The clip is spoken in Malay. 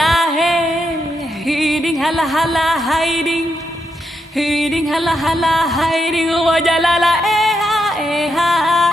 la hey, hiding hala hala hiding hala hala hiding, wajah la la eh ha